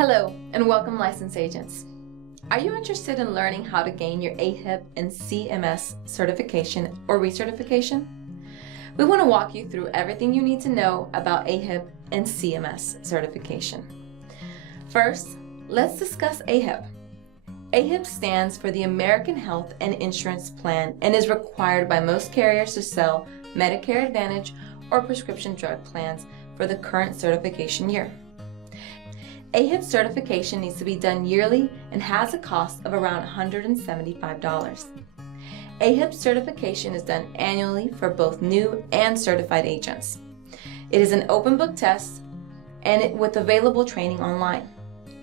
Hello and welcome licensed agents. Are you interested in learning how to gain your AHIP and CMS certification or recertification? We want to walk you through everything you need to know about AHIP and CMS certification. First, let's discuss AHIP. AHIP stands for the American Health and Insurance Plan and is required by most carriers to sell Medicare Advantage or prescription drug plans for the current certification year. AHIP certification needs to be done yearly and has a cost of around $175. AHIP certification is done annually for both new and certified agents. It is an open book test and with available training online.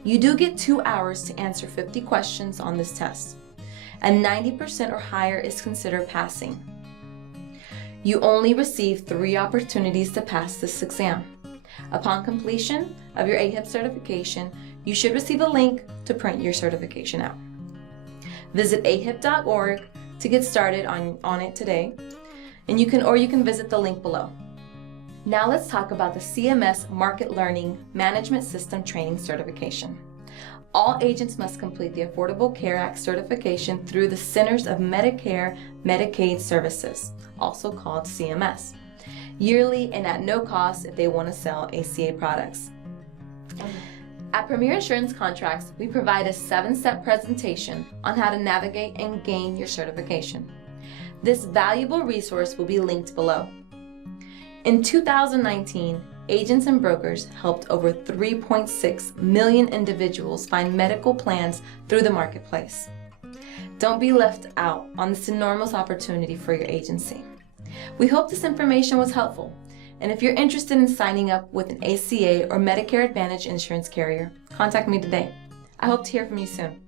You do get 2 hours to answer 50 questions on this test, and 90% or higher is considered passing. You only receive 3 opportunities to pass this exam. Upon completion of your AHIP certification, you should receive a link to print your certification out. Visit ahip.org to get started on it today, and you can visit the link below. Now let's talk about the CMS Market Learning Management System Training Certification. All agents must complete the Affordable Care Act certification through the Centers of Medicare Medicaid Services, also called CMS, yearly and at no cost if they want to sell ACA products. At Premier Insurance Contracts, we provide a 7-step presentation on how to navigate and gain your certification. This valuable resource will be linked below. In 2019, agents and brokers helped over 3.6 million individuals find medical plans through the marketplace. Don't be left out on this enormous opportunity for your agency. We hope this information was helpful, and if you're interested in signing up with an ACA or Medicare Advantage insurance carrier, contact me today. I hope to hear from you soon.